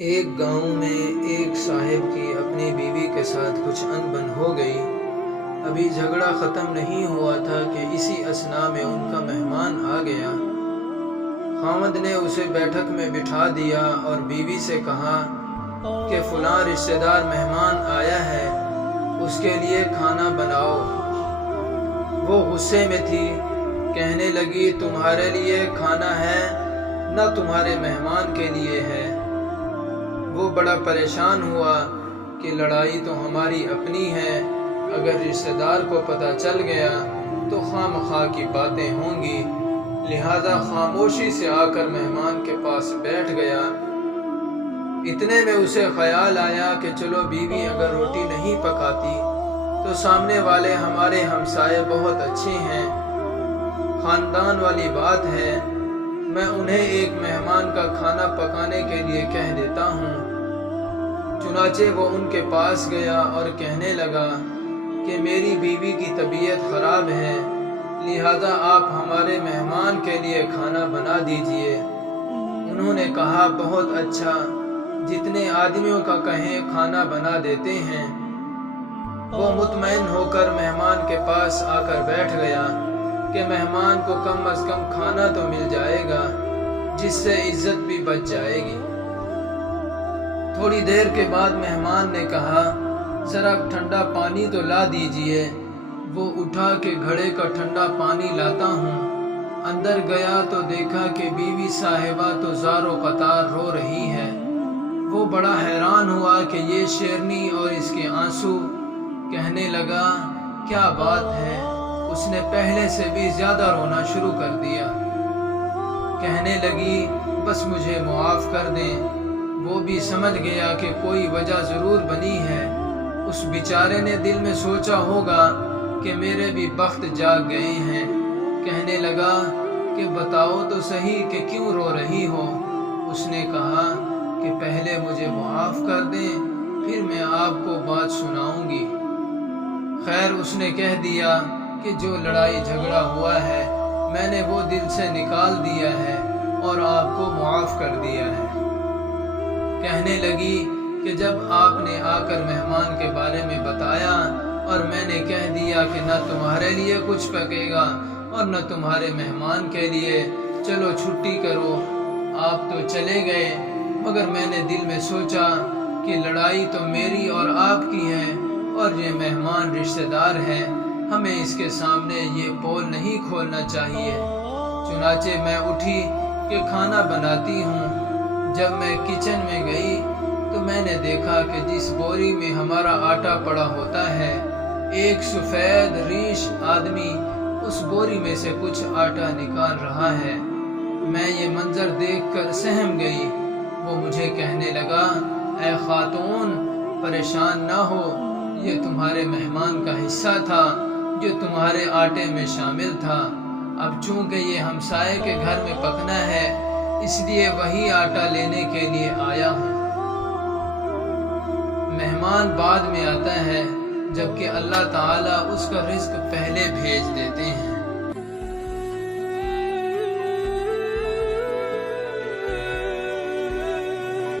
ایک گاؤں میں ایک صاحب کی اپنی بیوی کے ساتھ کچھ انبن ہو گئی۔ ابھی جھگڑا ختم نہیں ہوا تھا کہ اسی اثناء میں ان کا مہمان آ گیا۔ خاوند نے اسے بیٹھک میں بٹھا دیا اور بیوی سے کہا کہ فلاں رشتہ دار مہمان آیا ہے، اس کے لیے کھانا بناؤ۔ وہ غصے میں تھی، کہنے لگی تمہارے لیے کھانا ہے نہ تمہارے مہمان کے لیے ہے۔ وہ بڑا پریشان ہوا کہ لڑائی تو ہماری اپنی ہے، اگر رشتہ دار کو پتہ چل گیا تو خواہ مخواہ کی باتیں ہوں گی، لہذا خاموشی سے آ کر مہمان کے پاس بیٹھ گیا۔ اتنے میں اسے خیال آیا کہ چلو بیوی اگر روٹی نہیں پکاتی تو سامنے والے ہمارے ہمسائے بہت اچھے ہیں، خاندان والی بات ہے، میں انہیں ایک مہمان کا کھانا پکانے کے لیے کہہ دیتا ہوں۔ چنانچہ وہ ان کے پاس گیا اور کہنے لگا کہ میری بیوی کی طبیعت خراب ہے، لہذا آپ ہمارے مہمان کے لیے کھانا بنا دیجئے۔ انہوں نے کہا بہت اچھا، جتنے آدمیوں کا کہیں کھانا بنا دیتے ہیں۔ وہ مطمئن ہو کر مہمان کے پاس آ کر بیٹھ گیا کہ مہمان کو کم از کم کھانا تو مل جائے گا، جس سے عزت بھی بچ جائے گی۔ تھوڑی دیر کے بعد مہمان نے کہا ذرا ٹھنڈا پانی تو لا دیجئے۔ وہ اٹھا کہ گھڑے کا ٹھنڈا پانی لاتا ہوں۔ اندر گیا تو دیکھا کہ بیوی صاحبہ تو زار و قطار رو رہی ہے۔ وہ بڑا حیران ہوا کہ یہ شیرنی اور اس کے آنسو۔ کہنے لگا کیا بات ہے؟ اس نے پہلے سے بھی زیادہ رونا شروع کر دیا۔ کہنے لگی بس مجھے معاف کر دیں۔ وہ بھی سمجھ گیا کہ کوئی وجہ ضرور بنی ہے۔ اس بیچارے نے دل میں سوچا ہوگا کہ میرے بھی بخت جاگ گئے ہیں۔ کہنے لگا کہ بتاؤ تو صحیح کہ کیوں رو رہی ہو؟ اس نے کہا کہ پہلے مجھے معاف کر دیں، پھر میں آپ کو بات سناؤں گی۔ خیر، اس نے کہہ دیا کہ جو لڑائی جھگڑا ہوا ہے میں نے وہ دل سے نکال دیا ہے اور آپ کو معاف کر دیا ہے۔ کہنے لگی کہ جب آپ نے آ کر مہمان کے بارے میں بتایا اور میں نے کہہ دیا کہ نہ تمہارے لیے کچھ پکے گا اور نہ تمہارے مہمان کے لیے، چلو چھٹی کرو، آپ تو چلے گئے، مگر میں نے دل میں سوچا کہ لڑائی تو میری اور آپ کی ہے اور یہ مہمان رشتہ دار ہے، ہمیں اس کے سامنے یہ پول نہیں کھولنا چاہیے۔ چنانچہ میں اٹھی کہ کھانا بناتی ہوں۔ جب میں کچن میں گئی تو میں نے دیکھا کہ جس بوری میں ہمارا آٹا پڑا ہوتا ہے، ایک سفید ریش آدمی اس بوری میں سے کچھ آٹا نکال رہا ہے۔ میں یہ منظر دیکھ کر سہم گئی۔ وہ مجھے کہنے لگا اے خاتون، پریشان نہ ہو، یہ تمہارے مہمان کا حصہ تھا جو تمہارے آٹے میں شامل تھا۔ اب چونکہ یہ ہمسائے کے گھر میں پکنا ہے، اس لیے وہی آٹا لینے کے لیے آیا ہوں۔ مہمان بعد میں آتا ہے، جبکہ اللہ تعالیٰ اس کا رزق پہلے بھیج دیتے ہیں۔